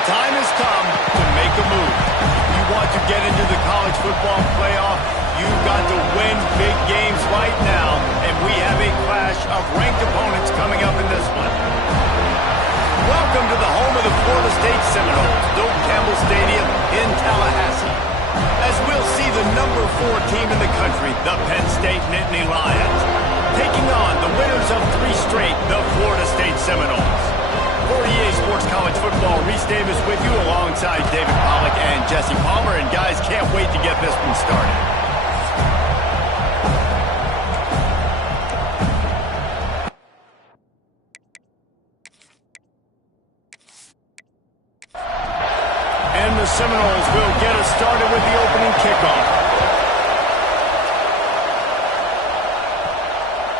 The time has come to make a move. If you want to get into the college football playoff, you've got to win big games right now, and we have a clash of ranked opponents coming up in this one. Welcome to the home of the Florida State Seminoles, Doak Campbell Stadium in Tallahassee. As we'll see the number 4 team in the country, the Penn State Nittany Lions, taking on the winners of 3 straight, the Florida State Seminoles. For EA Sports College Football, Reese Davis with you alongside David Pollack and Jesse Palmer. And guys, can't wait to get this one started. And the Seminoles will get us started with the opening kickoff.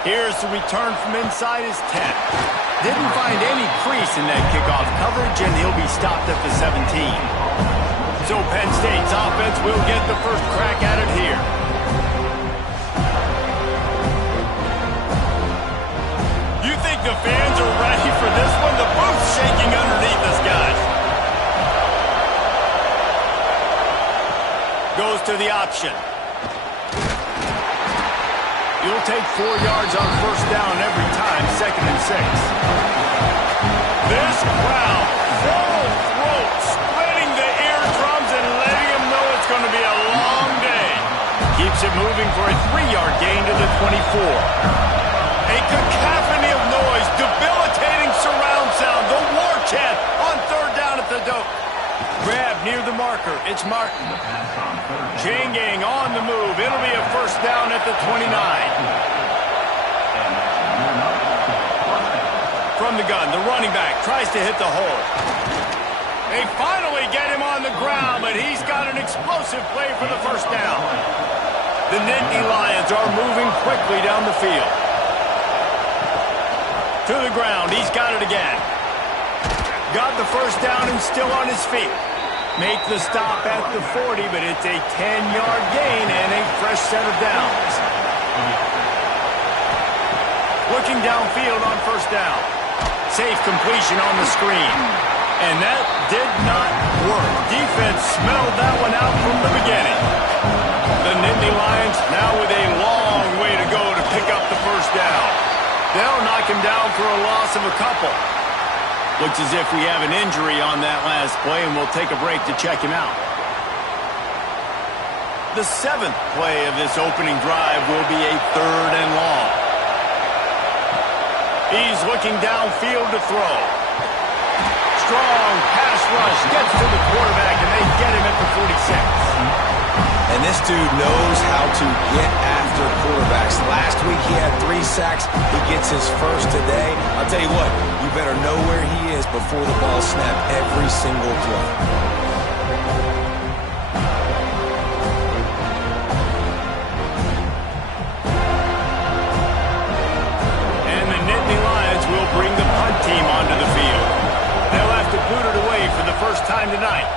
Here's the return from inside his 10. Didn't find any crease in that kickoff coverage, and he'll be stopped at the 17. So Penn State's offense will get the first crack at it here. You think the fans are ready for this one? The booth's shaking underneath us, guys. Goes to the option. You'll take 4 yards on first down every time, 2nd and 6. This crowd, full throat, splitting the eardrums and letting them know it's going to be a long day. Keeps it moving for a 3-yard gain to the 24. A cacophony of noise, debilitating surround sound, the war chant on 3rd down at the Doak. Grab near the marker, it's Martin. Chain gang on the move. It'll be a first down at the 29. From the gun, the running back tries to hit the hole. They finally get him on the ground, but he's got an explosive play for the first down. The Nittany Lions are moving quickly down the field. To the ground, he's got it again. Got the first down and still on his feet. Make the stop at the 40, but it's a 10-yard gain and a fresh set of downs. Looking downfield on first down. Safe completion on the screen. And that did not work. Defense smelled that one out from the beginning. The Nittany Lions now with a long way to go to pick up the first down. They'll knock him down for a loss of a couple. Looks as if we have an injury on that last play, and we'll take a break to check him out. The 7th play of this opening drive will be a 3rd and long. He's looking downfield to throw. Strong pass rush gets to the quarterback, and they get him at the 46. And this dude knows how to get after quarterbacks. Last week he had 3 sacks. He gets his first today. I'll tell you what, you better know where he is before the ball snapped every single play. And the Nittany Lions will bring the punt team onto the field. They'll have to boot it away for the first time tonight.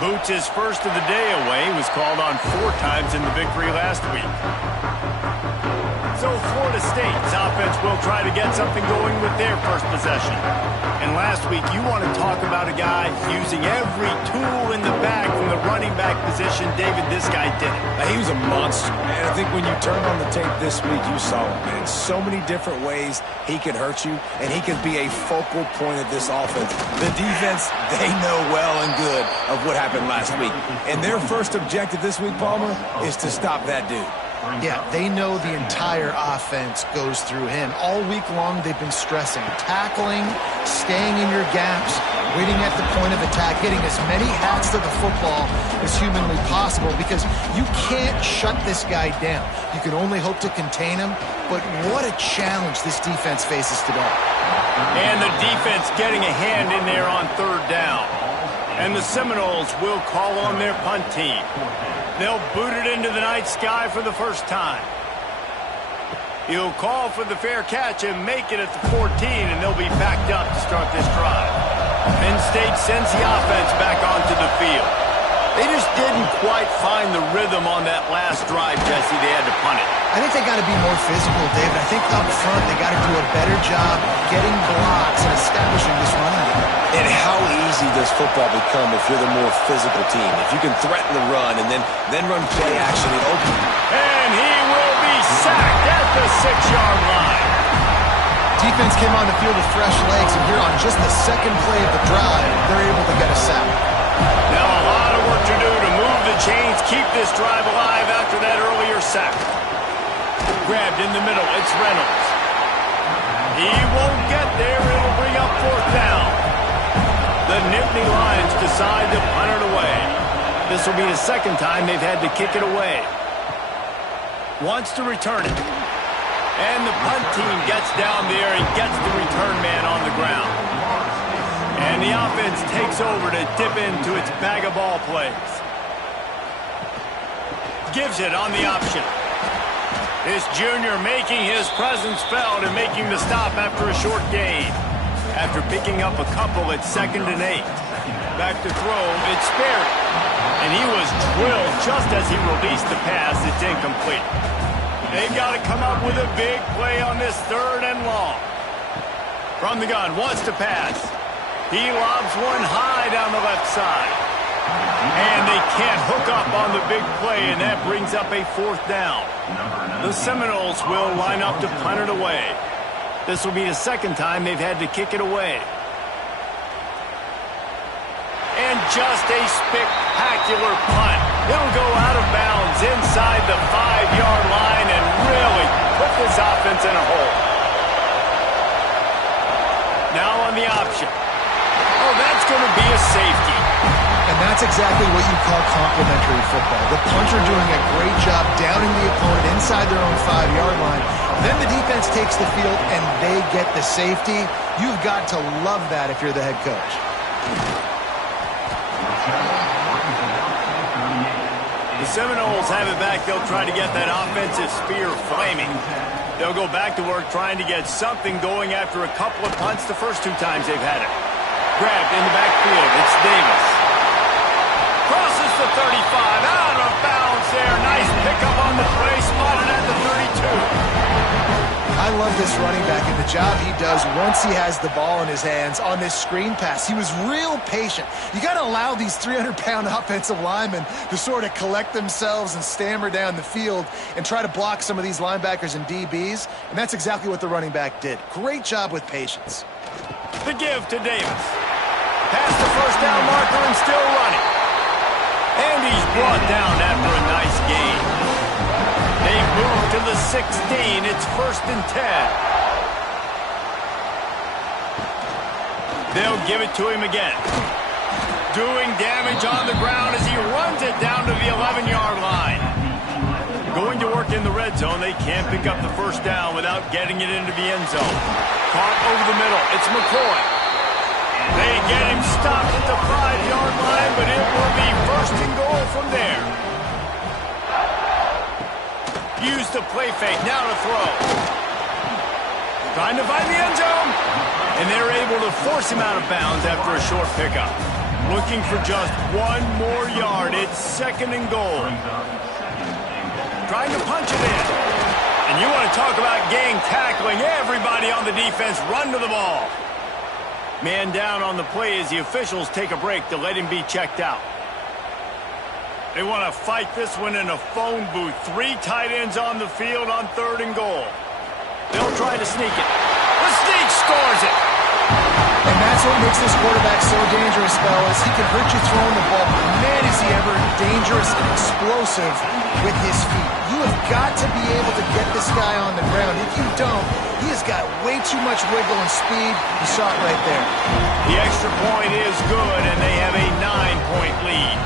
Boots his first of the day away, was called on 4 times in the victory last week. So Florida State's offense will try to get something going with their first possession. And last week, you want to talk about a guy using every tool in the bag from the running back position. David, this guy did it. He was a monster, man. I think when you turned on the tape this week, you saw it, man. So many different ways he could hurt you, and he could be a focal point of this offense. The defense, they know well and good of what happened last week. And their first objective this week, Palmer, is to stop that dude. Yeah, they know the entire offense goes through him. All week long, they've been stressing tackling, staying in your gaps, waiting at the point of attack, getting as many hats to the football as humanly possible, because you can't shut this guy down. You can only hope to contain him, but what a challenge this defense faces today. And the defense getting a hand in there on 3rd down. And the Seminoles will call on their punt team. They'll boot it into the night sky for the first time. He'll call for the fair catch and make it at the 14, and they'll be backed up to start this drive. Penn State sends the offense back onto the field. They just didn't quite find the rhythm on that last drive, Jesse. They had to punt it. I think they got to be more physical, David. I think up front they got to do a better job getting blocks and establishing this running game. And how easy does football become if you're the more physical team? If you can threaten the run and then run play action and open. And he will be sacked at the 6-yard line. Defense came on the field with fresh legs, and here on just the second play of the drive, they're able to get a sack. Now a lot of work to do to move the chains, keep this drive alive after that earlier sack. Grabbed in the middle, it's Reynolds. He won't get there, it'll bring up 4th down. The Nittany Lions decide to punt it away. This will be the second time they've had to kick it away. Wants to return it. And the punt team gets down there and gets the return man on the ground. And the offense takes over to dip into its bag of ball plays. Gives it on the option. This junior making his presence felt and making the stop after a short gain. After picking up a couple at 2nd and 8. Back to throw, it's Sperry. And he was drilled just as he released the pass. It's incomplete. They've got to come up with a big play on this 3rd and long. From the gun, wants to pass. He lobs one high down the left side. And they can't hook up on the big play, and that brings up a 4th down. The Seminoles will line up to punt it away. This will be the second time they've had to kick it away. And just a spectacular punt. It'll go out of bounds inside the 5-yard line and really put this offense in a hole. Now on the option. Oh, that's going to be a safety. And that's exactly what you call complimentary football. The punter doing a great job downing the opponent inside their own 5-yard line. Then the defense takes the field and they get the safety. You've got to love that if you're the head coach. The Seminoles have it back. They'll try to get that offensive spear flaming. They'll go back to work trying to get something going after a couple of punts the first 2 times they've had it. Grabbed in the backfield. It's Davis. Crosses the 35. Out of bounds there. Nice pickup on the play. Spotted at the 32. I love this running back and the job he does once he has the ball in his hands on this screen pass. He was real patient. You got to allow these 300-pound offensive linemen to sort of collect themselves and stammer down the field and try to block some of these linebackers and DBs, and that's exactly what the running back did. Great job with patience. The give to Davis. Past the first down marker and still running. And he's brought down after a nice gain. They move to the 16. It's 1st and 10. They'll give it to him again. Doing damage on the ground as he runs it down to the 11-yard line. Going to work in the red zone. They can't pick up the first down without getting it into the end zone. Caught over the middle. It's McCoy. They get him stopped at the 5-yard line, but it will be 1st and goal from there. Use the play fake, now to throw. Trying to find the end zone. And they're able to force him out of bounds after a short pickup. Looking for just 1 more yard. It's 2nd and goal. Trying to punch it in. And you want to talk about gang tackling. Everybody on the defense run to the ball. Man down on the play as the officials take a break to let him be checked out. They want to fight this one in a phone booth. 3 tight ends on the field on 3rd and goal. They'll try to sneak it. The sneak scores it. And that's what makes this quarterback so dangerous, fellas. He can hurt you throwing the ball, but man, is he ever dangerous and explosive with his feet. You have got to be able to get this guy on the ground. If you don't, he has got way too much wiggle and speed. You saw it right there. The extra point is good, and they have a 9-point lead.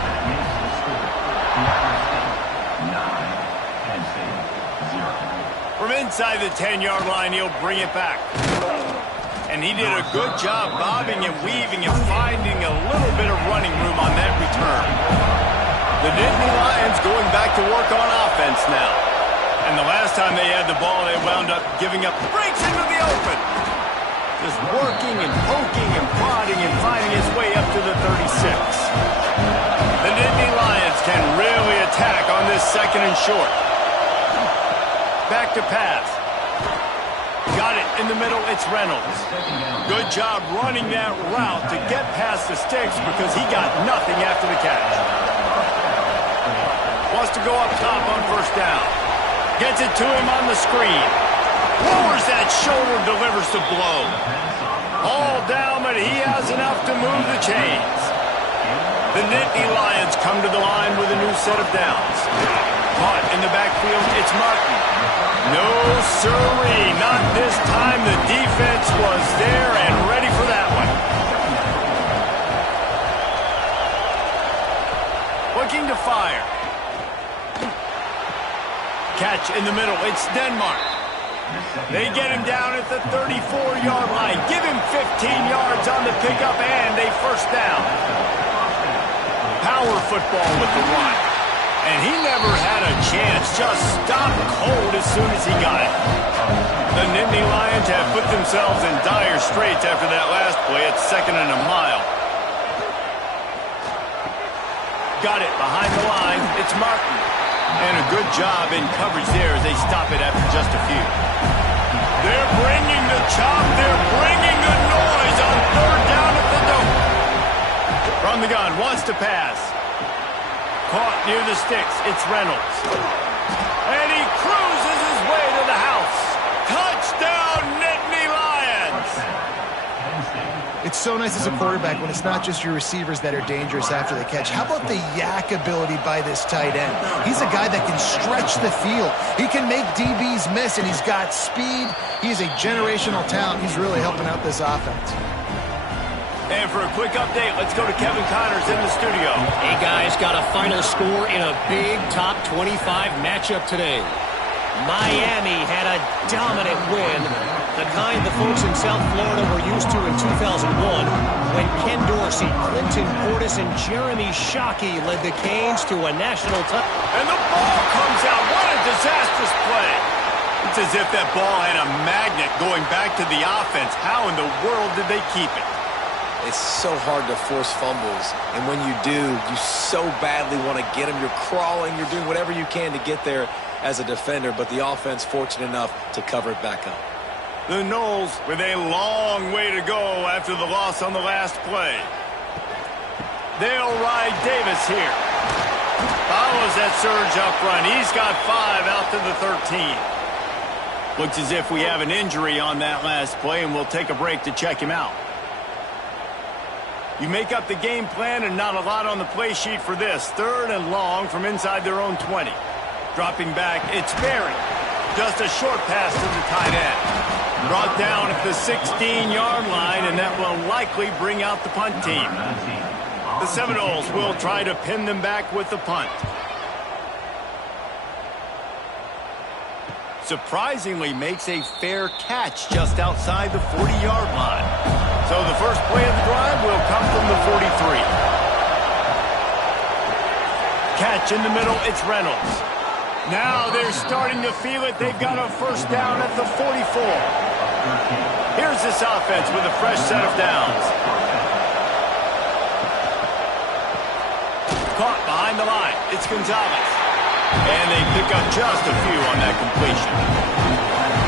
From inside the 10-yard line, he'll bring it back. And he did a good job bobbing and weaving and finding a little bit of running room on that return. The Nittany Lions going back to work on offense now. And the last time they had the ball, they wound up giving up. Breaks into the open. Just working and poking and prodding and finding his way up to the 36. The Nittany Lions can really attack on this 2nd and short. Back to pass. Got it. in the middle, it's Reynolds. Good job running that route to get past the sticks because he got nothing after the catch. Wants to go up top on first down. Gets it to him on the screen. Lowers that shoulder, delivers the blow. All down, but he has enough to move the chains. The Nittany Lions come to the line with a new set of downs. Caught in the backfield, it's Martin. No siree, not this time. The defense was there and ready for that one. Looking to fire. Catch in the middle, it's Denmark. They get him down at the 34-yard line. Give him 15 yards on the pickup and a first down. Power football with the run. And he never had a chance. Just stopped cold as soon as he got it. The Nittany Lions have put themselves in dire straits after that last play at 2nd and a mile. Got it behind the line. It's Martin. And a good job in coverage there as they stop it after just a few. They're bringing the chop. They're bringing the noise on 3rd down at the dope. From the gun, wants to pass. Caught near the sticks. It's Reynolds. And he cruises his way to the house. Touchdown, Nittany Lions! It's so nice as a quarterback when it's not just your receivers that are dangerous after the catch. How about the yak ability by this tight end? He's a guy that can stretch the field. He can make DBs miss, and he's got speed. He's a generational talent. He's really helping out this offense. And for a quick update, let's go to Kevin Connors in the studio. Hey, guys, got a final score in a big top 25 matchup today. Miami had a dominant win, the kind the folks in South Florida were used to in 2001 when Ken Dorsey, Clinton Portis, and Jeremy Shockey led the Canes to a national title. And the ball comes out. What a disastrous play. It's as if that ball had a magnet going back to the offense. How in the world did they keep it? It's so hard to force fumbles, and when you do, you so badly want to get them. You're crawling, you're doing whatever you can to get there as a defender, but the offense fortunate enough to cover it back up. The Noles with a long way to go after the loss on the last play. They'll ride Davis here. Follows that surge up front. He's got 5 out to the 13. Looks as if we have an injury on that last play, and we'll take a break to check him out. You make up the game plan and not a lot on the play sheet for this. 3rd and long from inside their own 20. Dropping back, it's Berry. Just a short pass to the tight end. Brought down at the 16-yard line, and that will likely bring out the punt team. The Seminoles will try to pin them back with the punt. Surprisingly makes a fair catch just outside the 40-yard line. So the first play of the drive will come from the 43. Catch in the middle, it's Reynolds. Now they're starting to feel it. They've got a first down at the 44. Here's this offense with a fresh set of downs. Caught behind the line. It's Gonzalez. And they pick up just a few on that completion.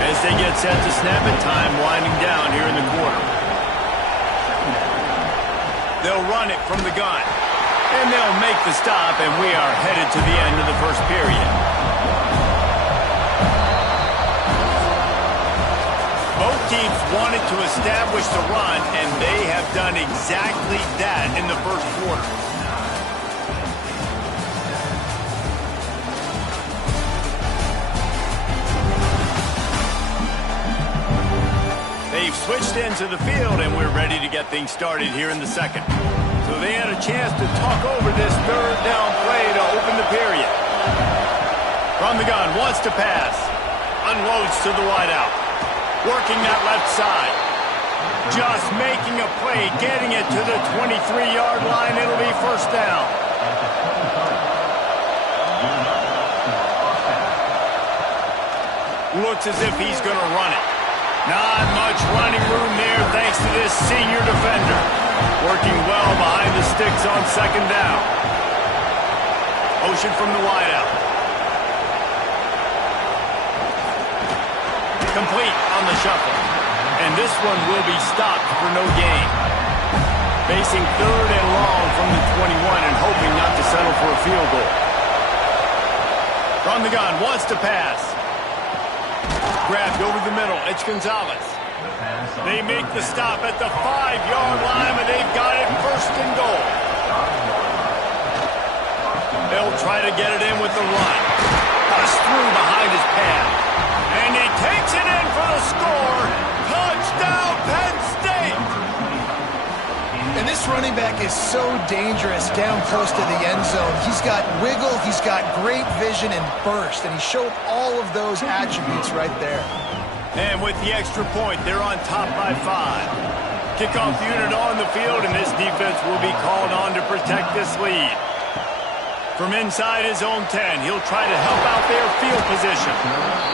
As they get set to snap it, time winding down here in the quarter. They'll run it from the gun. And they'll make the stop, and we are headed to the end of the first period. Both teams wanted to establish the run, and they have done exactly that in the first quarter. They've switched into the field, and we're ready to get things started here in the second. So they had a chance to talk over this 3rd down play to open the period. From the gun, wants to pass. Unloads to the wideout. Working that left side. Just making a play, getting it to the 23-yard line. It'll be first down. Looks as if he's going to run it. Not much running room there thanks to this senior defender. Working well behind the sticks on 2nd down. Motion from the wideout. Complete on the shuffle. And this one will be stopped for no gain. Facing 3rd and long from the 21 and hoping not to settle for a field goal. From the gun, wants to pass. Grabbed over the middle. It's Gonzalez. They make the stop at the 5-yard line, and they've got it 1st and goal. They'll try to get it in with the run. Pushed through behind his pad. And he takes it in for the score. Touchdown, Penn State! And this running back is so dangerous down close to the end zone. He's got wiggle, he's got great vision and burst, and he showed all of those attributes right there. And with the extra point, they're on top by 5. Kickoff unit on the field, and this defense will be called on to protect this lead. From inside his own 10, he'll try to help out their field position.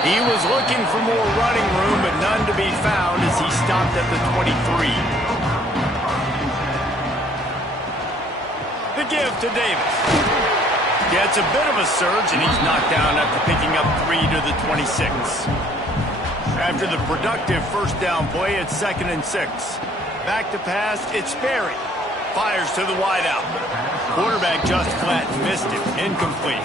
He was looking for more running room, but none to be found as he stopped at the 23. The give to Davis. Gets a bit of a surge, and he's knocked down after picking up 3 to the 26. After the productive 1st down play, it's 2nd and 6. Back to pass, it's Sperry. Fires to the wideout. Quarterback just flat missed it. Incomplete.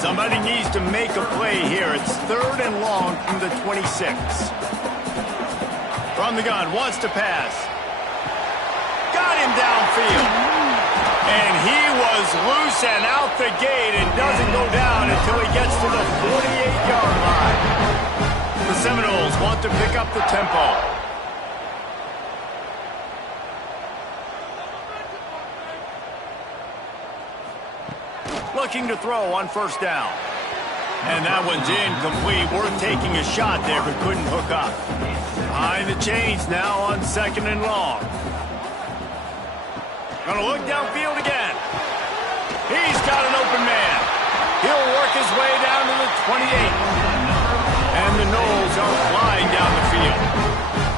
Somebody needs to make a play here. It's 3rd and long from the 26. From the gun, wants to pass. Got him downfield. And he was loose and out the gate and doesn't go down until he gets to the 48-yard line. The Seminoles want to pick up the tempo. Looking to throw on 1st down. And that one's incomplete. Worth taking a shot there, but couldn't hook up. Behind the chains now on 2nd and long. Gonna look downfield again. He's got an open man. He'll work his way down to the 28. And the Noles are flying down the field.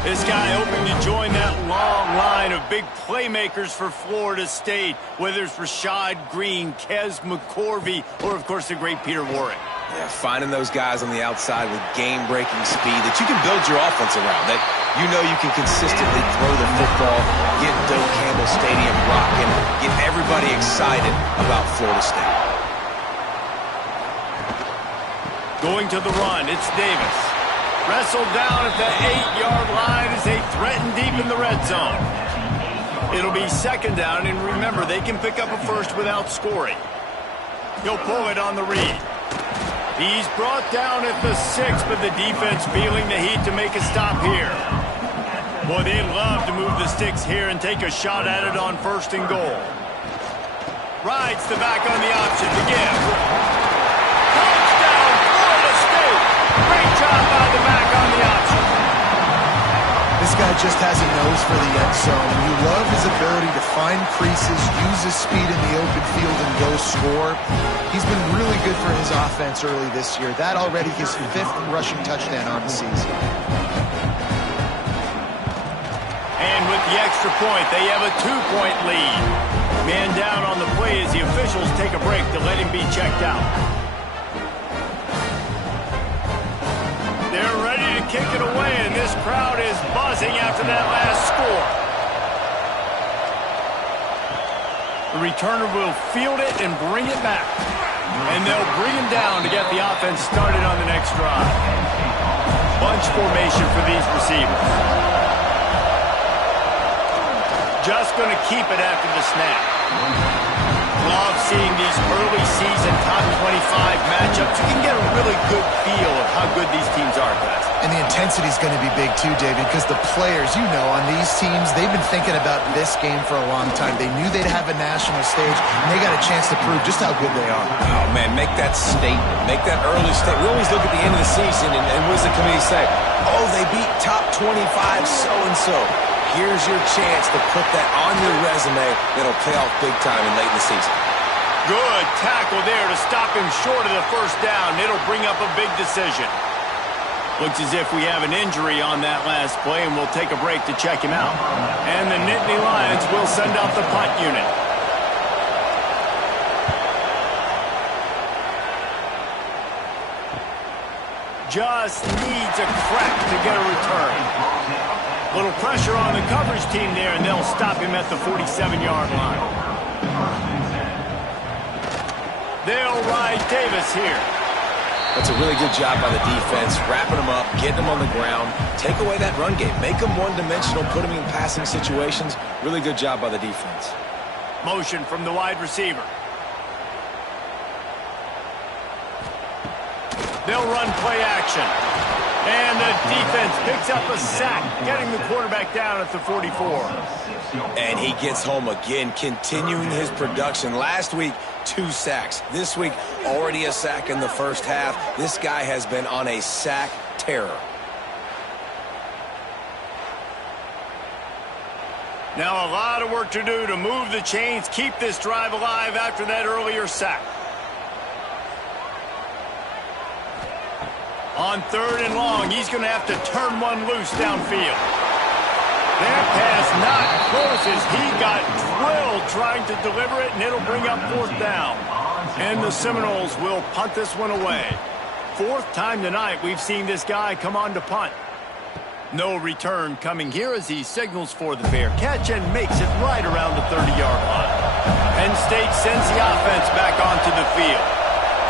This guy hoping to join that long line of big playmakers for Florida State, whether it's Rashad Green, Kez McCorvey, or, of course, the great Peter Warrick. Yeah, finding those guys on the outside with game-breaking speed that you can build your offense around, that you know you can consistently throw the football, get Doak Campbell Stadium rocking, get everybody excited about Florida State. Going to the run, it's Davis. Wrestled down at the 8-yard line as they threaten deep in the red zone. It'll be 2nd down, and remember, they can pick up a 1st without scoring. He'll pull it on the read. He's brought down at the 6, but the defense feeling the heat to make a stop here. Boy, they love to move the sticks here and take a shot at it on 1st and goal. Rides the back on the option to give. Touchdown, Florida State! Great job by the back on the option. This guy just has a nose for the end zone, and you love his ability to find creases, use his speed in the open field, and go score. He's been really good for his offense early this year. That already his 5th rushing touchdown on the season. And with the extra point, they have a 2-point lead. Man down on the play as the officials take a break to let him be checked out. They're ready to kick it away, and this crowd is buzzing after that last score. The returner will field it and bring it back. And they'll bring him down to get the offense started on the next drive. Bunch formation for these receivers. Just going to keep it after the snap. Love seeing these early season top 25 matchups. You can get a really good feel of how good these teams are, guys. And the intensity is going to be big too, David, because the players, you know, on these teams, they've been thinking about this game for a long time. They knew they'd have a national stage, and they got a chance to prove just how good they are. Oh, man, make that statement. Make that early statement. We always look at the end of the season, and what does the committee say? Oh, they beat top 25 so-and-so. Here's your chance to put that on your resume that'll pay off big time in late in the season. Good tackle there to stop him short of the 1st down. It'll bring up a big decision. Looks as if we have an injury on that last play, and we'll take a break to check him out. And the Nittany Lions will send out the punt unit. just needs a crack to get a return. Little pressure on the coverage team there, and they'll stop him at the 47-yard line. They'll ride Davis here. That's a really good job by the defense, wrapping them up, getting them on the ground, take away that run game, make them one-dimensional, put them in passing situations. Really good job by the defense. Motion from the wide receiver. They'll run play action. And the defense picks up a sack, getting the quarterback down at the 44. And he gets home again, continuing his production. Last week, 2 sacks. This week, already a sack in the first half. This guy has been on a sack terror. Now a lot of work to do to move the chains, keep this drive alive after that earlier sack. On 3rd and long, he's going to have to turn one loose downfield. That pass not close as he got drilled trying to deliver it, and it'll bring up 4th down. And the Seminoles will punt this one away. 4th time tonight we've seen this guy come on to punt. No return coming here as he signals for the fair catch and makes it right around the 30-yard line. Penn State sends the offense back onto the field.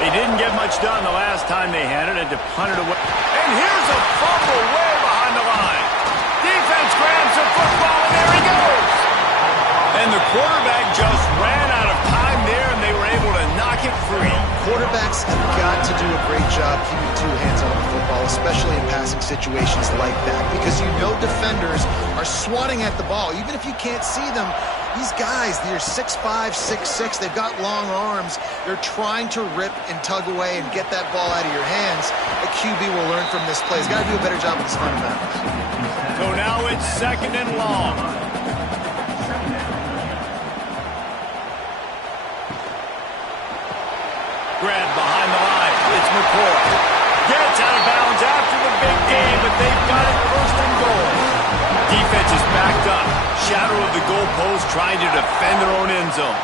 They didn't get much done the last time they had it, had to punt it away. And here's a fumble way behind the line. Defense grabs the football, and there he goes. And the quarterback just ran out of time there, and they were able to knock it free. Quarterbacks have got to do a great job keeping 2 hands on the football, especially in passing situations like that, because you know defenders are swatting at the ball. Even if you can't see them, these guys, they're 6'5", 6'6", they've got long arms. They're trying to rip and tug away and get that ball out of your hands. A QB will learn from this play. He's got to do a better job with his fundamentals. So now it's 2nd and long. Grab behind the line. It's McCoy. Gets out of bounds after the big game, but they've got it 1st and goal. Defense is backed up. Shadow of the goalpost trying to defend their own end zone.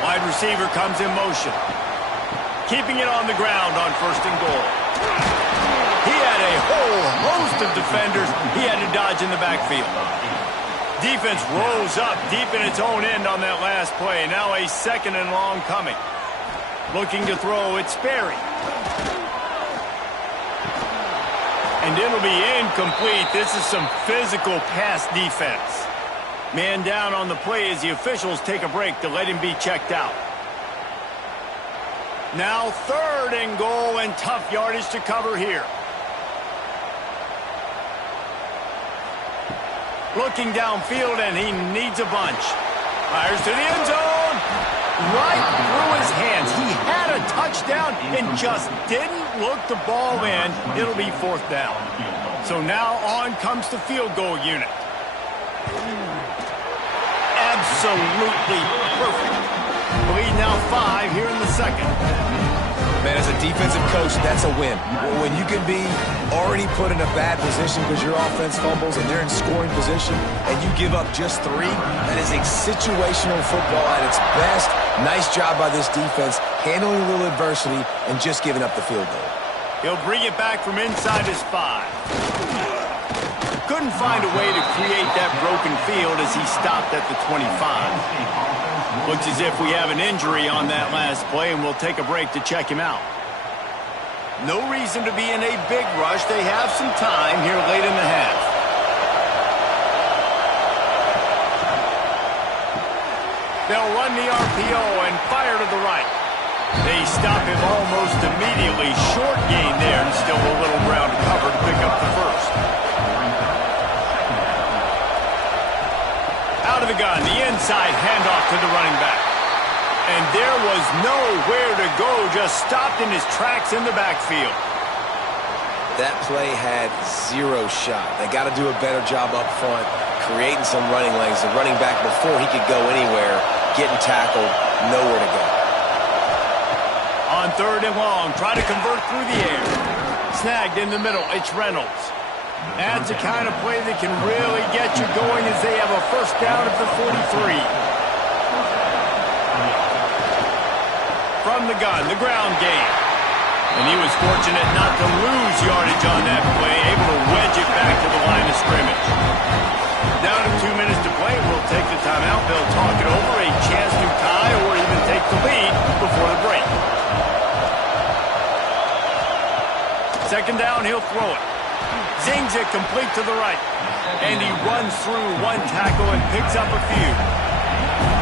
Wide receiver comes in motion. Keeping it on the ground on 1st and goal. He had a whole host of defenders he had to dodge in the backfield. Defense rolls up deep in its own end on that last play. Now a 2nd and long coming. Looking to throw, it's Sperry. And it'll be incomplete. This is some physical pass defense. Man down on the play as the officials take a break to let him be checked out. Now 3rd and goal and tough yardage to cover here. Looking downfield and he needs a bunch. Fires to the end zone. Right through his hands. He had a touchdown and just didn't look the ball in. It'll be 4th down. So now on comes the field goal unit. Absolutely perfect. Lead now 5 here in the 2nd. Man, as a defensive coach, that's a win. When you can be already put in a bad position because your offense fumbles and they're in scoring position and you give up just 3, that is a situational football at its best. Nice job by this defense, handling a little adversity and just giving up the field goal. He'll bring it back from inside his 5. Couldn't find a way to create that broken field as he stopped at the 25. Looks as if we have an injury on that last play, and we'll take a break to check him out. No reason to be in a big rush. They have some time here late in the half. They'll run the RPO and fire to the right. They stop him almost immediately. Short gain there, and still a little ground to cover to pick up the 1st. Out of the gun, the inside handoff to the running back. And there was nowhere to go, just stopped in his tracks in the backfield. That play had 0 shot. They got to do a better job up front, creating some running lanes. The running back, before he could go anywhere, getting tackled, nowhere to go. On 3rd and long, try to convert through the air. Snagged in the middle, it's Reynolds. That's the kind of play that can really get you going as they have a 1st down at the 43. From the gun, the ground game. And he was fortunate not to lose yardage on that play, able to wedge it back to the line of scrimmage. Down to 2 minutes to play, we'll take the timeout. They'll talk it over, a chance to tie or even take the lead before the break. Second down, he'll throw it. Zings it complete to the right. And he runs through one tackle and picks up a few.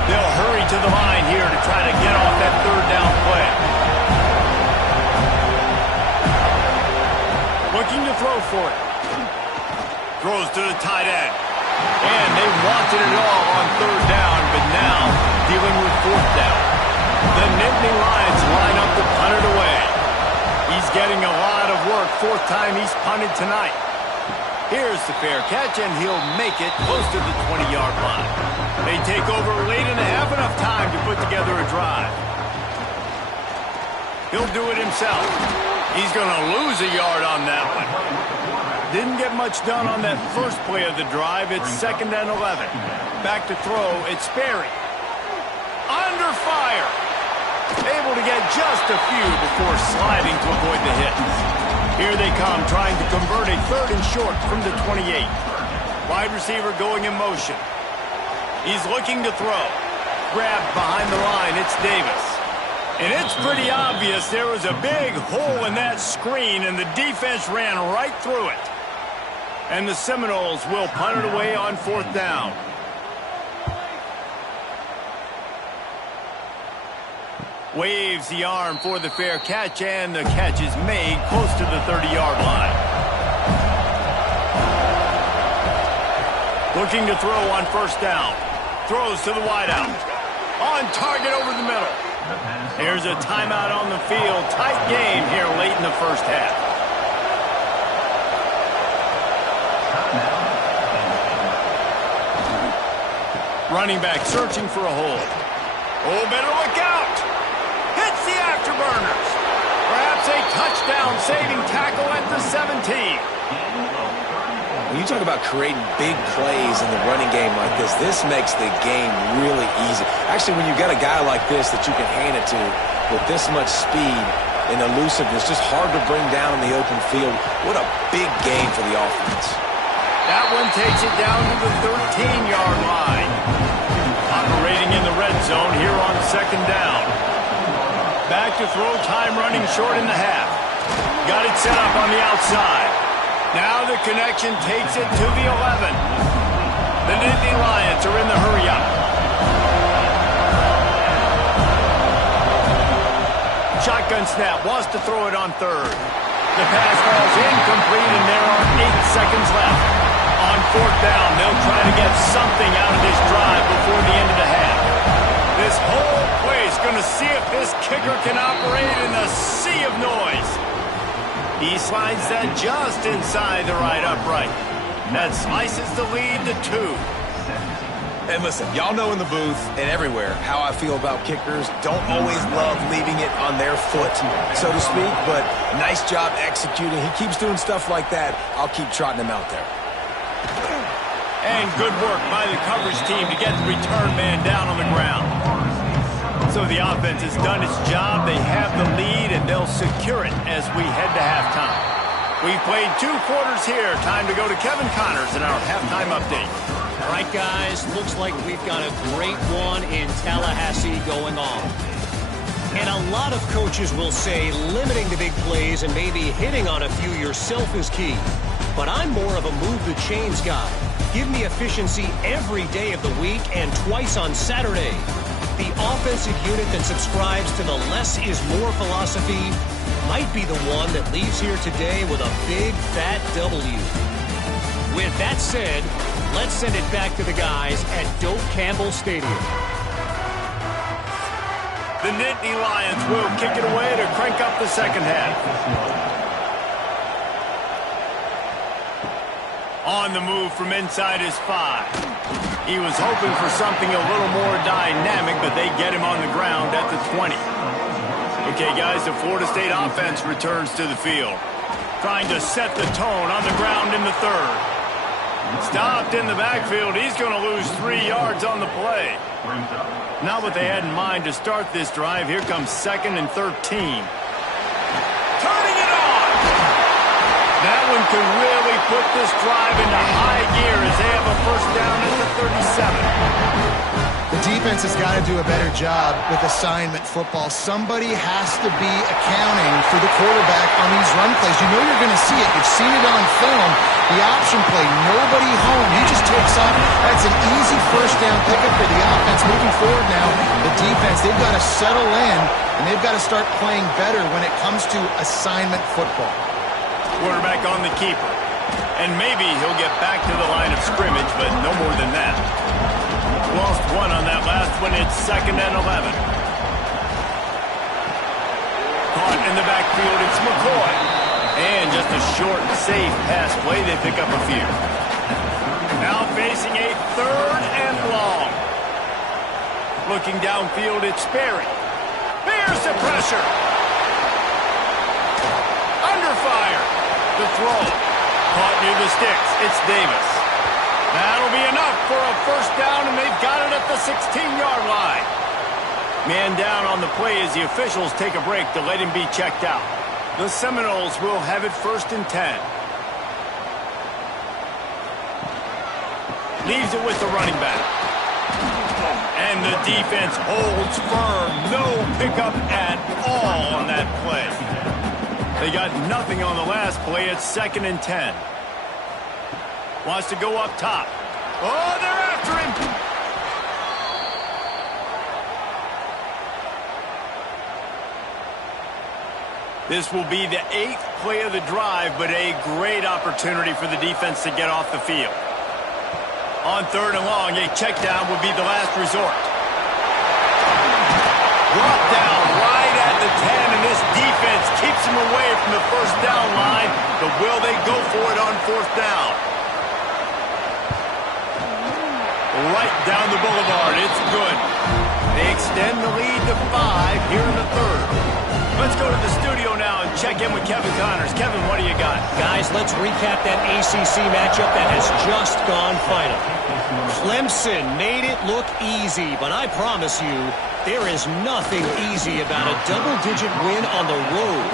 They'll hurry to the line here to try to get off that third down play. Looking to throw for it. Throws to the tight end. And they wanted it all on third down, but now dealing with fourth down. The Nittany Lions line up to punt it away. He's getting a lot of work. Fourth time he's punted tonight. Here's the fair catch, and he'll make it close to the 20-yard line. They take over late in the half, enough time to put together a drive. He'll do it himself. He's going to lose a yard on that one. Didn't get much done on that first play of the drive. It's 2nd and 11. Back to throw. It's Sperry. Under fire. Able to get just a few before sliding to avoid the hit. Here they come, trying to convert a 3rd and short from the 28. Wide receiver going in motion. He's looking to throw. Grabbed behind the line. It's Davis. And it's pretty obvious there was a big hole in that screen, and the defense ran right through it. And the Seminoles will punt it away on 4th down. Waves the arm for the fair catch, and the catch is made close to the 30-yard line. Looking to throw on 1st down. Throws to the wideout. On target over the middle. Here's a timeout on the field. Tight game here late in the first half. Running back searching for a hole. Oh, better look out. Hits the afterburners. Perhaps a touchdown-saving tackle at the 17. When you talk about creating big plays in the running game like this makes the game really easy. Actually, when you've got a guy like this that you can hand it to with this much speed and elusiveness, just hard to bring down in the open field. What a big game for the offense. That one takes it down to the 13-yard line. Operating in the red zone here on 2nd down. Back to throw, time running short in the half. Got it set up on the outside. Now the connection takes it to the 11. The Nittany Lions are in the hurry-up. Shotgun snap, wants to throw it on 3rd. The pass falls incomplete, and there are 8 seconds left. On 4th down, they'll try to get something out of this drive before the end of the half. This whole place going to see if this kicker can operate in a sea of noise. He slides that just inside the right upright. That slices the lead to 2. And listen, y'all know in the booth and everywhere how I feel about kickers. Don't always love leaving it on their foot, so to speak, but nice job executing. He keeps doing stuff like that. I'll keep trotting him out there. And good work by the coverage team to get the return man down on the ground. So the offense has done its job. They have the lead, and they'll secure it as we head to halftime. We've played 2 quarters here. Time to go to Kevin Connors in our halftime update. All right, guys, looks like we've got a great one in Tallahassee going on. And a lot of coaches will say limiting the big plays and maybe hitting on a few yourself is key. But I'm more of a move the chains guy. Give me efficiency every day of the week and twice on Saturday. The offensive unit that subscribes to the less is more philosophy might be the one that leaves here today with a big fat W. With that said, let's send it back to the guys at Doak Campbell Stadium. The Nittany Lions will kick it away to crank up the second half. On the move from inside his 5. He was hoping for something a little more dynamic, but they get him on the ground at the 20. Okay, guys, the Florida State offense returns to the field. Trying to set the tone on the ground in the 3rd. Stopped in the backfield. He's going to lose 3 yards on the play. Not what they had in mind to start this drive. Here comes 2nd and 13. one could really put this drive into high gear as they have a first down at the 37. The defense has got to do a better job with assignment football. Somebody has to be accounting for the quarterback on these run plays. You know you're going to see it. You've seen it on film. The option play, nobody home. He just takes off. That's an easy first down pickup for the offense. Moving forward now, the defense, they've got to settle in, and they've got to start playing better when it comes to assignment football. Quarterback on the keeper. And maybe he'll get back to the line of scrimmage, but no more than that. Lost one on that last one. It's 2nd and 11. Caught in the backfield. It's McCoy. And just a short, safe pass play. They pick up a few. Now facing a 3rd and long. Looking downfield, it's Sperry. Here's the pressure. Under fire. The throw. Caught near the sticks. It's Davis. That'll be enough for a first down, and they've got it at the 16-yard line. Man down on the play as the officials take a break to let him be checked out. The Seminoles will have it 1st and 10. Leaves it with the running back. And the defense holds firm. No pickup at all on that play. They got nothing on the last play. It's 2nd and 10. Wants to go up top. Oh, they're after him. This will be the 8th play of the drive, but a great opportunity for the defense to get off the field. On 3rd and long, a check down would be the last resort. Brought down right at the 10, and this defense keeps him away from the first down line. But will they go for it on 4th down? Right down the boulevard. It's good. They extend the lead to 5 here in the 3rd. Let's go to the studio now and check in with Kevin Connors. Kevin, what do you got? Guys, let's recap that ACC matchup that has just gone final. Clemson made it look easy, but I promise you, there is nothing easy about a double-digit win on the road.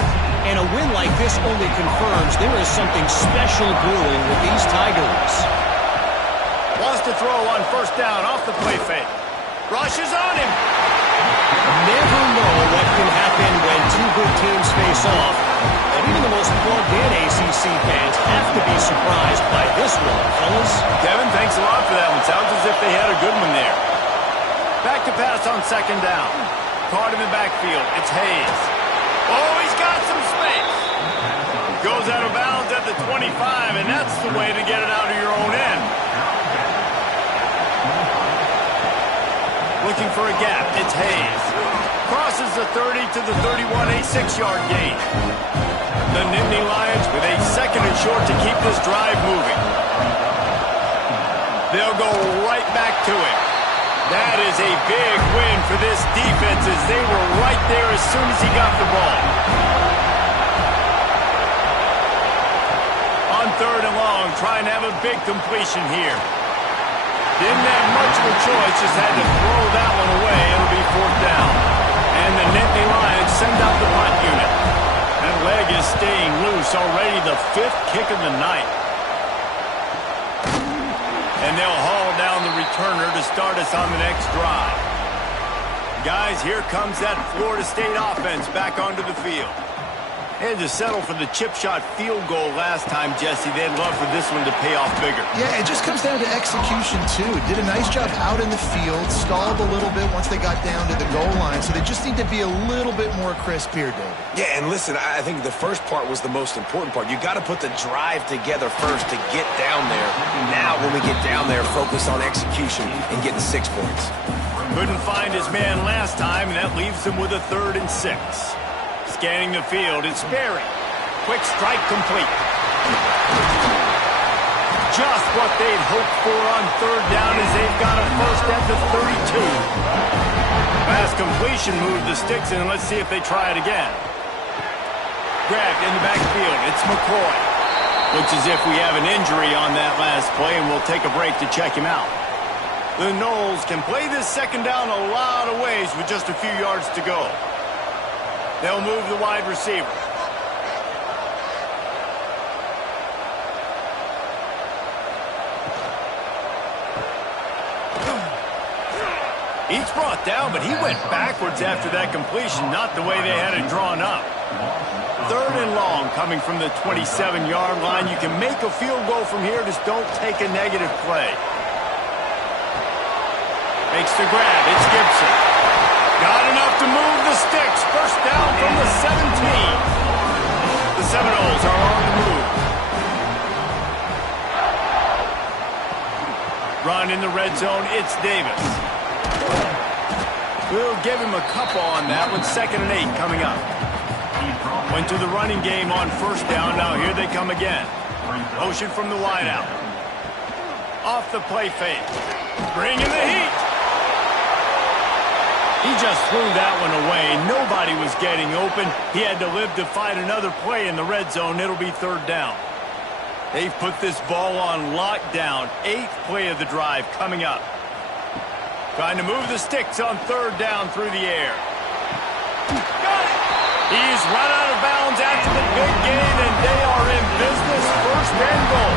And a win like this only confirms there is something special brewing with these Tigers. Wants to throw on 1st down off the play fake. Rushes on him. Never know what can happen when two good teams face off. But even the most plugged-in ACC fans have to be surprised by this one, fellas. Kevin, thanks a lot for that one. Sounds as if they had a good one there. Back to pass on 2nd down. Caught in the backfield. It's Hayes. Oh, he's got some space. Goes out of bounds at the 25, and that's the way to get it out of your own end. Looking for a gap. It's Hayes. Crosses the 30 to the 31, a 6-yard gain. The Nittany Lions with a 2nd and short to keep this drive moving. They'll go right back to it. That is a big win for this defense as they were right there as soon as he got the ball. On 3rd and long, trying to have a big completion here. Didn't have much of a choice, just had to throw that one away. It'll be 4th down. And the Nittany Lions send out the punt unit. That leg is staying loose, already the 5th kick of the night. And they'll haul down the returner to start us on the next drive. Guys, here comes that Florida State offense back onto the field. They had to settle for the chip shot field goal last time, Jesse. They'd love for this one to pay off bigger. Yeah, it just comes down to execution, too. Did a nice job out in the field, stalled a little bit once they got down to the goal line, so they just need to be a little bit more crisp here, David. Yeah, and listen, I think the first part was the most important part. You got to put the drive together first to get down there. Now, when we get down there, focus on execution and getting 6 points. Couldn't find his man last time, and that leaves him with a 3rd and 6. Scanning the field, it's Sperry. Quick strike complete. Just what they'd hoped for on 3rd down as they've got a first at the 32. Last completion moved the sticks in, and let's see if they try it again. Grabbed in the backfield, it's McCoy. Looks as if we have an injury on that last play, and we'll take a break to check him out. The Noles can play this 2nd down a lot of ways with just a few yards to go. They'll move the wide receiver. He's brought down, but he went backwards after that completion, not the way they had it drawn up. 3rd and long coming from the 27-yard line. You can make a field goal from here, just don't take a negative play. Makes the grab. It's Gibson. Got enough to move the sticks. First down from the 17. The Seminoles are on the move. Run in the red zone. It's Davis. We'll give him a couple on that one. 2nd and 8 coming up. Went to the running game on 1st down. Now here they come again. Motion from the wideout. Off the play fake. Bringing the heat. He just threw that one away. Nobody was getting open. He had to live to fight another play in the red zone. It'll be 3rd down. They've put this ball on lockdown. 8th play of the drive coming up. Trying to move the sticks on 3rd down through the air. Got it. He's run out of bounds after the big gain, and they are in business. 1st and goal.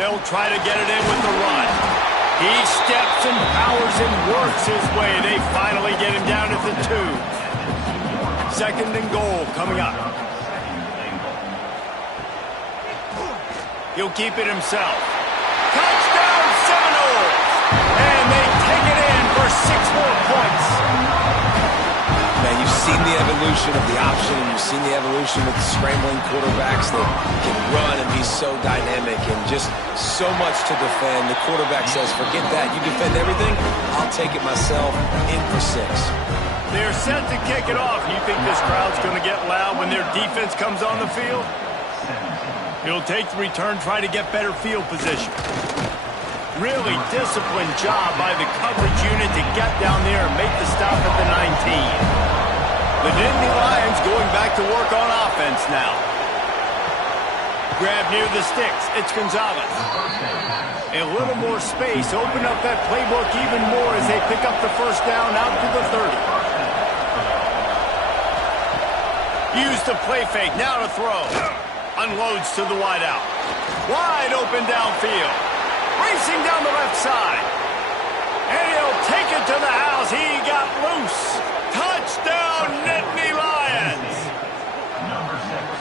They'll try to get it in with the run. He steps and powers and works his way. They finally get him down at the 2. 2nd and goal coming up. He'll keep it himself. Touchdown Seminoles! And they take it in for 6 more points. Man, you've seen the evolution of the option, and you've seen the evolution of the scrambling quarterbacks that can run and be so dynamic and just so much to defend. The quarterback says, forget that. You defend everything, I'll take it myself. In for 6. They're set to kick it off. You think this crowd's going to get loud when their defense comes on the field? He'll take the return, try to get better field position. Really disciplined job by the coverage unit to get down there and make the stop at the 19. The Nittany Lions going back to work on offense now. Grab near the sticks. It's Gonzalez. A little more space. Open up that playbook even more as they pick up the 1st down out to the 30. Use the play fake. Now to throw. Unloads to the wideout. Wide open downfield. Racing down the left side. And he'll take it to the house. He got loose. Touchdown, Nittany Lions.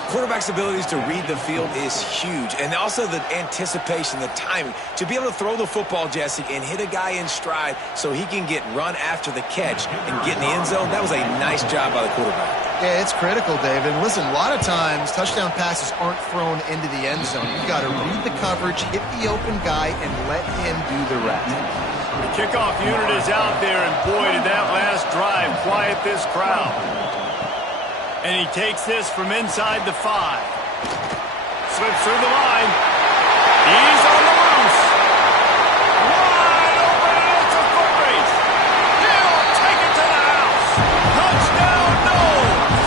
Quarterback's abilities to read the field is huge. And also the anticipation, the timing. To be able to throw the football, Jesse, and hit a guy in stride so he can get run after the catch and get in the end zone, that was a nice job by the quarterback. Yeah, it's critical, David. Listen, a lot of times touchdown passes aren't thrown into the end zone. You've got to read the coverage, hit the open guy, and let him do the rest. The kickoff unit is out there, and boy, did that last drive quiet this crowd. And he takes this from inside the 5. Slips through the line. He's on the loose. Wide open, and it's a foot race. He'll take it to the house. Touchdown, Noles.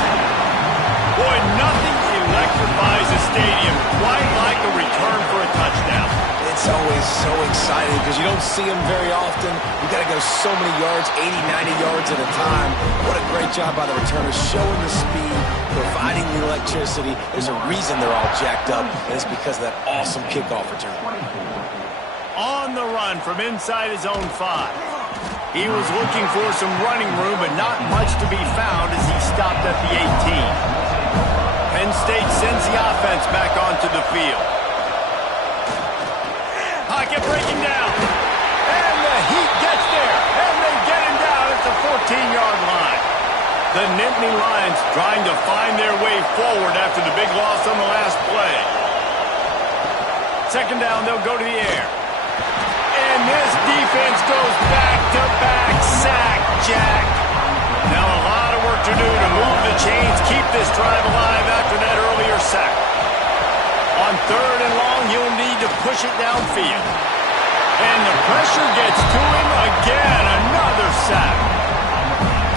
Boy, nothing electrifies a stadium quite like a return for a touchdown. It's always so exciting because you don't see them very often. You got to go so many yards, 80, 90 yards at a time. What a great job by the returners, showing the speed, providing the electricity. There's a reason they're all jacked up, and it's because of that awesome kickoff return. On the run from inside his own 5. He was looking for some running room, but not much to be found as he stopped at the 18. Penn State sends the offense back onto the field. Pocket breaking down. And the Heat gets there. And they get him down at the 14-yard line. The Nittany Lions trying to find their way forward after the big loss on the last play. 2nd down, they'll go to the air. And this defense goes back-to-back sack, Jack. Now a lot of work to do to move the chains, keep this drive alive after that earlier sack. On 3rd and long, he'll need to push it downfield. And the pressure gets to him again. Another sack.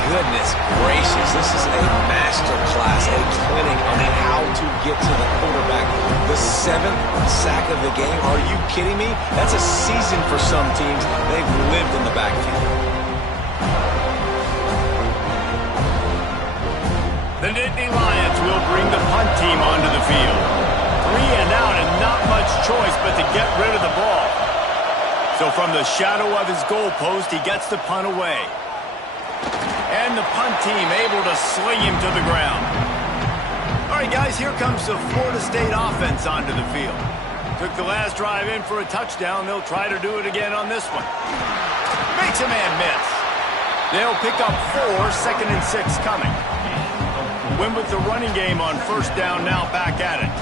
Goodness gracious, this is a master class, a clinic on how to get to the quarterback. The 7th sack of the game. Are you kidding me? That's a season for some teams. They've lived in the backfield. The Nittany Lions will bring the punt team onto the field. 3 and out and not much choice but to get rid of the ball. So from the shadow of his goalpost, he gets the punt away. And the punt team able to sling him to the ground. All right, guys, here comes the Florida State offense onto the field. Took the last drive in for a touchdown. They'll try to do it again on this one. Makes a man miss. They'll pick up 4, 2nd and 6 coming. Win with the running game on first down, now back at it.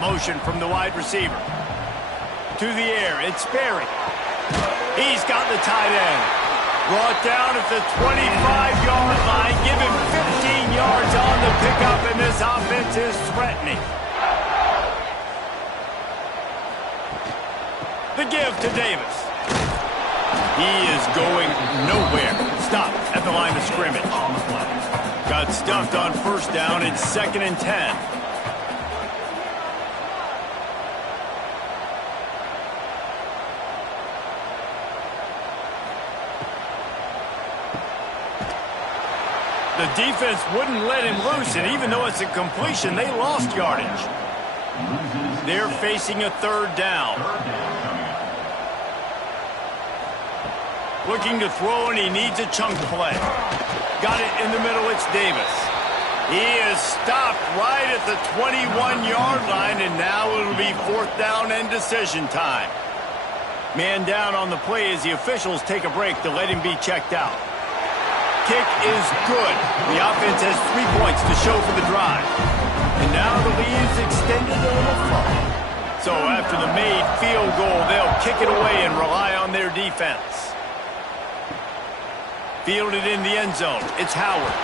Motion from the wide receiver. To the air, it's Sperry. He's got the tight end. Brought down at the 25-yard line. Give him 15 yards on the pickup, and this offense is threatening. The give to Davis. He is going nowhere. Stop at the line of scrimmage. Got stuffed on first down. It's 2nd and 10. The defense wouldn't let him loose, and even though it's a completion, they lost yardage. They're facing a 3rd down. Looking to throw, and he needs a chunk play. Got it in the middle, it's Davis. He is stopped right at the 21-yard line, and now it'll be 4th down and decision time. Man down on the play as the officials take a break to let him be checked out. Kick is good. The offense has 3 points to show for the drive. And now the lead is extended a little further. So after the made field goal, they'll kick it away and rely on their defense. Fielded in the end zone. It's Howard.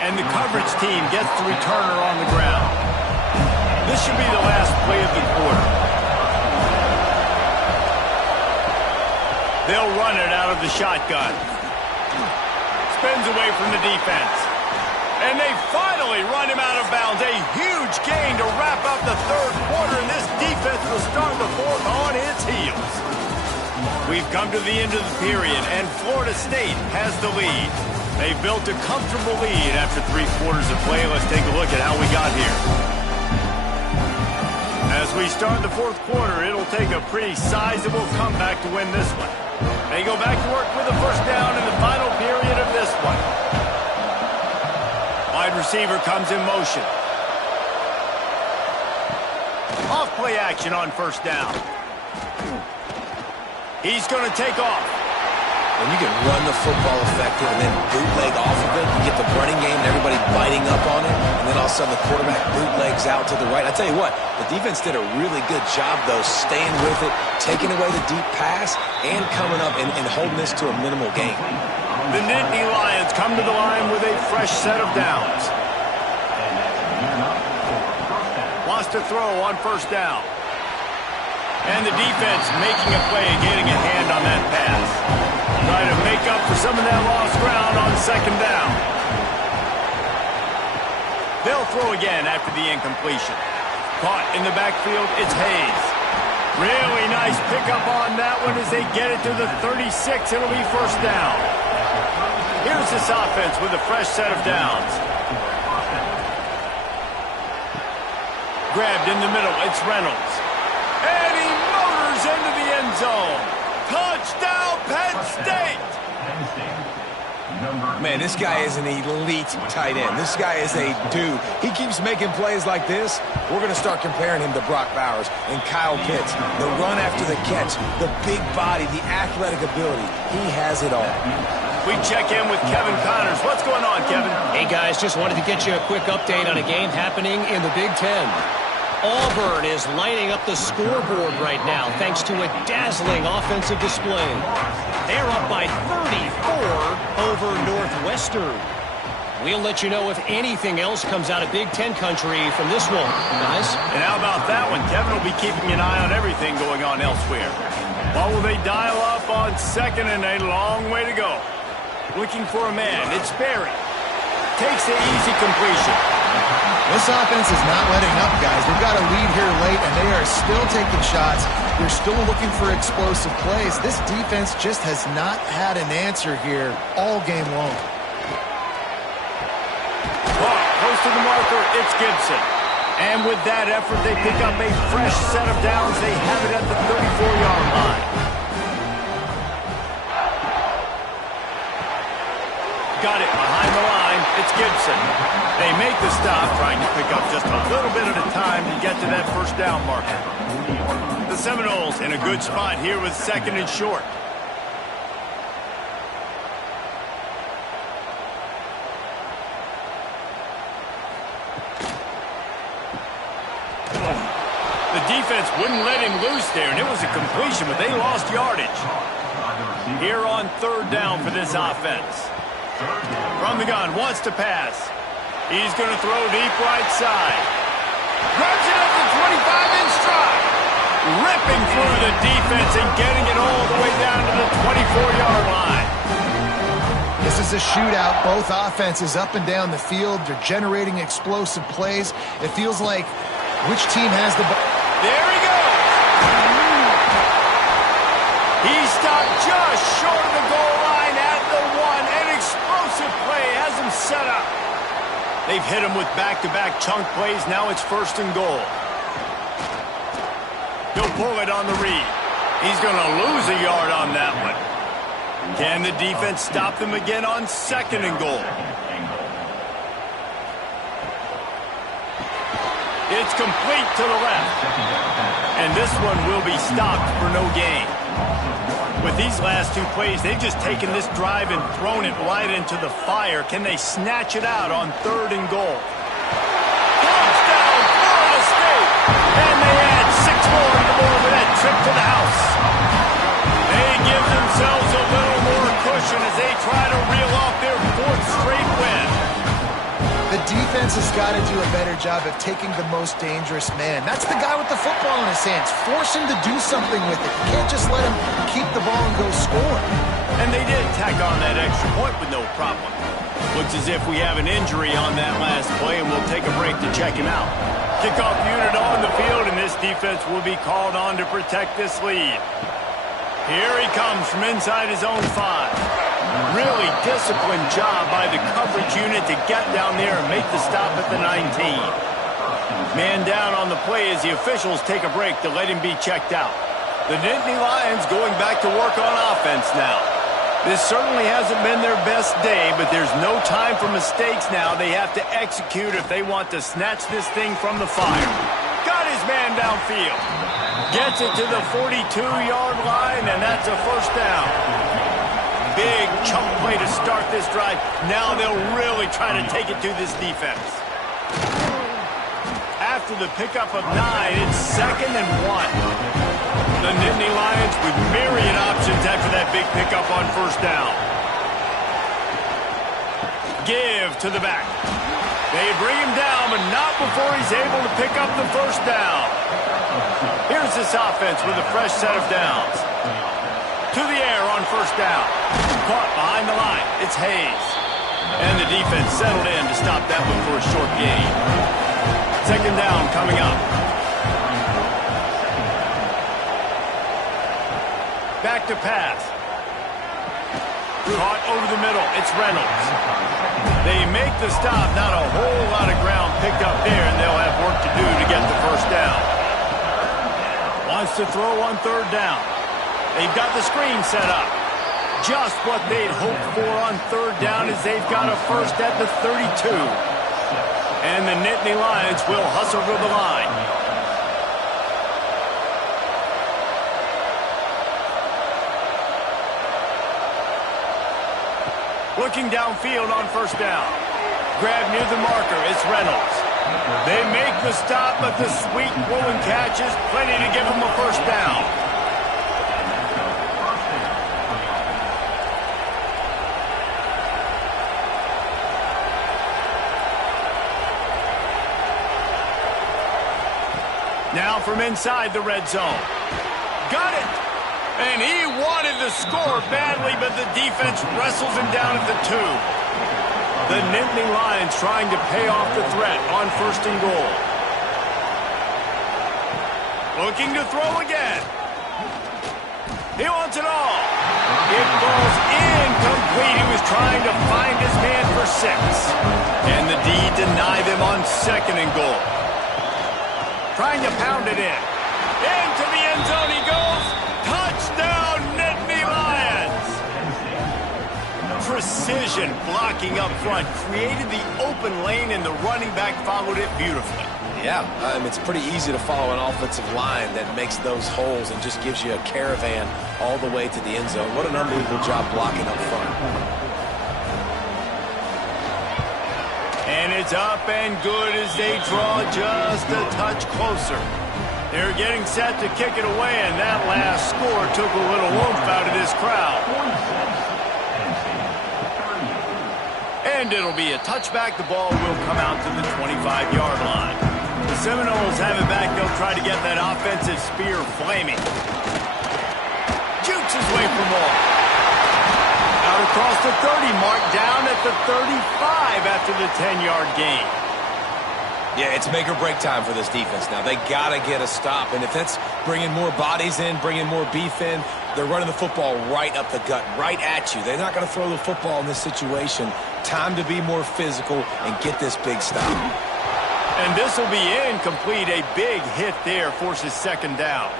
And the coverage team gets the returner on the ground. This should be the last play of the quarter. They'll run it out of the shotgun. Spins away from the defense. And they finally run him out of bounds. A huge gain to wrap up the 3rd quarter, and this defense will start the 4th on its heels. We've come to the end of the period, and Florida State has the lead. They built a comfortable lead after 3 quarters of play. Let's take a look at how we got here. As we start the 4th quarter, it'll take a pretty sizable comeback to win this one. They go back to work with a first down in the final period of this one. Wide receiver comes in motion. Off play action on first down. He's going to take off. When you can run the football effective and then bootleg off of it, you get the running game and everybody biting up on it, and then all of a sudden the quarterback bootlegs out to the right. I tell you what, the defense did a really good job, though, staying with it, taking away the deep pass, and coming up and holding this to a minimal gain. The Nittany Lions come to the line with a fresh set of downs. Wants to throw on first down. And the defense making a play and getting a hand on that pass. Trying to make up for some of that lost ground on 2nd down. They'll throw again after the incompletion. Caught in the backfield, it's Hayes. Really nice pickup on that one as they get it to the 36. It'll be first down. Here's this offense with a fresh set of downs. Grabbed in the middle, it's Reynolds. And he motors into the end zone. Touchdown, Penn State! Man, this guy is an elite tight end. This guy is a dude. He keeps making plays like this. We're going to start comparing him to Brock Bowers and Kyle Pitts. The run after the catch, the big body, the athletic ability. He has it all. We check in with Kevin Connors. What's going on, Kevin? Hey, guys, just wanted to get you a quick update on a game happening in the Big Ten. Auburn is lighting up the scoreboard right now thanks to a dazzling offensive display. They're up by 34 over Northwestern. We'll let you know if anything else comes out of Big Ten country from this one, guys. And how about that one? Kevin will be keeping an eye on everything going on elsewhere. What will they dial up on 2nd and a long way to go? Looking for a man. It's Sperry. Takes the easy completion. This offense is not letting up, guys. They've got a lead here late, and they are still taking shots. They're still looking for explosive plays. This defense just has not had an answer here all game long. close to the marker, it's Gibson. And with that effort, they pick up a fresh set of downs. They have it at the 34-yard line. Got it behind the line. It's Gibson. They make the stop, trying to pick up just a little bit at a time to get to that first down marker. The Seminoles in a good spot here with second and short. The defense wouldn't let him loose there, and it was a completion, but they lost yardage. Here on third down for this offense. From the gun, wants to pass. He's going to throw deep right side. Grabs it at the 25 in stride. Ripping through the defense and getting it all the way down to the 24-yard line. This is a shootout. Both offenses up and down the field. They're generating explosive plays. It feels like which team has the ball. There he goes. He stopped just short of the goal line at the one. An explosive play has him set up. They've hit him with back-to-back chunk plays. Now it's first and goal. He'll pull it on the read. He's going to lose a yard on that one. Can the defense stop them again on second and goal? It's complete to the left. And this one will be stopped for no gain. With these last two plays, they've just taken this drive and thrown it right into the fire. Can they snatch it out on third and goal? Touchdown, Florida State! And they add 6 more to the board with that trip to the house. They give themselves a little more cushion as they try to reel off their 4th straight win. The defense has got to do a better job of taking the most dangerous man. That's the guy with the football in his hands. Force him to do something with it. You can't just let him keep the ball and go score. And they did tack on that extra point with no problem. Looks as if we have an injury on that last play, and we'll take a break to check him out. Kickoff unit on the field, and this defense will be called on to protect this lead. Here he comes from inside his own 5. Really disciplined job by the coverage unit to get down there and make the stop at the 19. Man down on the play as the officials take a break to let him be checked out. The Nittany Lions going back to work on offense now. This certainly hasn't been their best day, but there's no time for mistakes now. They have to execute if they want to snatch this thing from the fire. Got his man downfield. Gets it to the 42-yard line, and that's a first down. Big chunk play to start this drive. Now they'll really try to take it to this defense. After the pickup of 9, it's 2nd and 1. The Nittany Lions with myriad options after that big pickup on first down. Give to the back. They bring him down, but not before he's able to pick up the first down. Here's this offense with a fresh set of downs. To the air on first down. Caught behind the line. It's Hayes. And the defense settled in to stop that one for a short gain. Second down coming up. Back to pass. Caught over the middle. It's Reynolds. They make the stop. Not a whole lot of ground picked up there, and they'll have work to do to get the first down. Wants to throw on third down. They've got the screen set up. Just what they'd hoped for on third down is they've got a first at the 32. And the Nittany Lions will hustle to the line. Looking downfield on first down. Grab near the marker. It's Reynolds. They make the stop, but the sweet rolling catch is plenty to give them a first down. Now from inside the red zone. Got it! And he wanted to score badly, but the defense wrestles him down at the 2. The Nittany Lions trying to pay off the threat on first and goal. Looking to throw again. He wants it all. It falls incomplete. He was trying to find his man for 6. And the D denies second and goal. Trying to pound it in. Into the end zone he goes. Touchdown, Nittany Lions. Precision blocking up front. Created the open lane, and the running back followed it beautifully. Yeah, it's pretty easy to follow an offensive line that makes those holes and just gives you a caravan all the way to the end zone. What an unbelievable job blocking up front. And it's up and good as they draw just a touch closer. They're getting set to kick it away, and that last score took a little oomph out of this crowd. And it'll be a touchback. The ball will come out to the 25-yard line. The Seminoles have it back. They'll try to get that offensive spear flaming. Jukes his way for more. Out across the 30, marked down at the 35 after the 10-yard gain. Yeah, it's make or break time for this defense now. They got to get a stop, and if that's bringing more bodies in, bringing more beef in, they're running the football right up the gut, right at you. They're not going to throw the football in this situation. Time to be more physical and get this big stop. And this will be incomplete. A big hit there forces second down.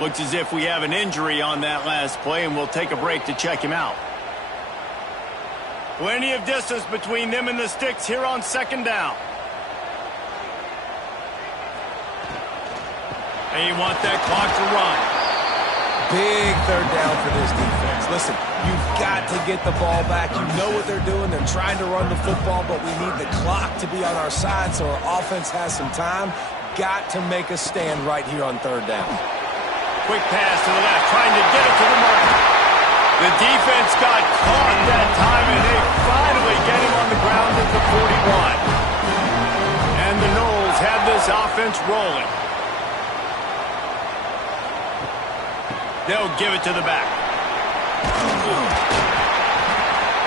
Looks as if we have an injury on that last play, and we'll take a break to check him out. Plenty of distance between them and the sticks here on second down. And you want that clock to run. Big third down for this defense. Listen, you've got to get the ball back. You know what they're doing. They're trying to run the football, but we need the clock to be on our side so our offense has some time. Got to make a stand right here on third down. Quick pass to the left, trying to get it to the mark. The defense got caught that time, and they finally get him on the ground at the 41. And the Noles have this offense rolling. They'll give it to the back.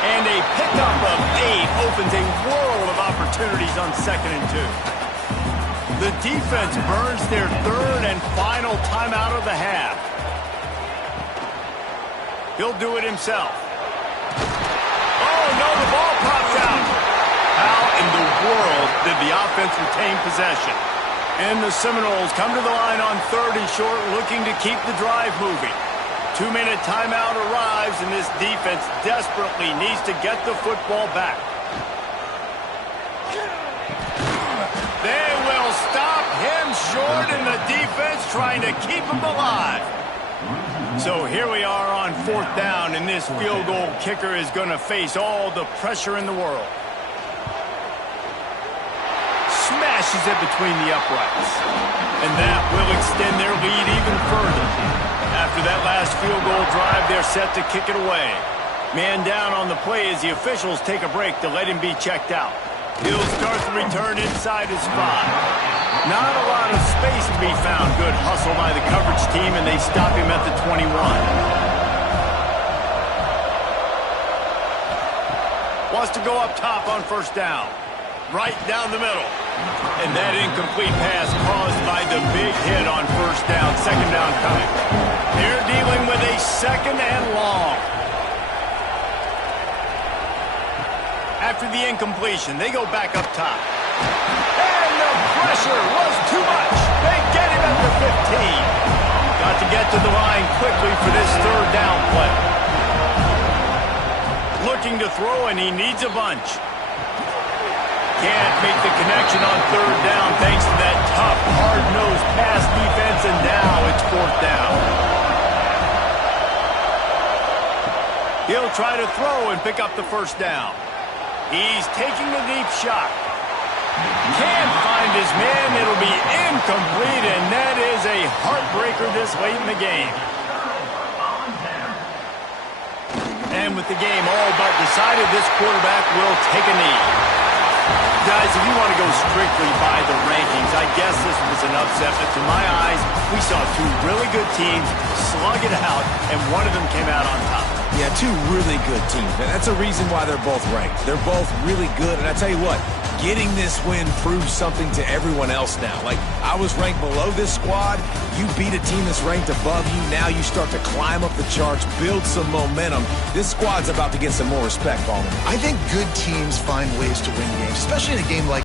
And a pickup of 8 opens a world of opportunities on 2nd and 2. The defense burns their third and final timeout of the half. He'll do it himself. Oh, no, the ball popped out. How in the world did the offense retain possession? And the Seminoles come to the line on 3rd and short, looking to keep the drive moving. 2-minute timeout arrives, and this defense desperately needs to get the football back. They will stop him short, and the defense trying to keep him alive. So here we are on 4th down, and this field goal kicker is going to face all the pressure in the world. Smashes it between the uprights. And that will extend their lead even further. After that last field goal drive, they're set to kick it away. Man down on the play as the officials take a break to let him be checked out. He'll start the return inside his 5. Not a lot of space to be found. Good hustle by the coverage team, and they stop him at the 21. Wants to go up top on 1st down. Right down the middle. And that incomplete pass caused by the big hit on 1st down. 2nd down coming. They're dealing with a 2nd and long. After the incompletion, they go back up top. And the pressure was too much. They get him at the 15. Got to get to the line quickly for this 3rd down play. Looking to throw, and he needs a bunch. Can't make the connection on 3rd down thanks to that tough, hard-nosed pass defense, and now it's 4th down. He'll try to throw and pick up the 1st down. He's taking the deep shot. Can't find his man. It'll be incomplete, and that is a heartbreaker this late in the game. And with the game all but decided, this quarterback will take a knee. Guys, if you want to go strictly by the rankings, I guess this was an upset, but to my eyes, we saw 2 really good teams slug it out, and one of them came out on top. Yeah, 2 really good teams, man. That's a reason why they're both ranked. They're both really good, and I tell you what, getting this win proves something to everyone else now. Like, I was ranked below this squad. You beat a team that's ranked above you. Now you start to climb up the charts, build some momentum. This squad's about to get some more respect, Ballman. I think good teams find ways to win games, especially in a game like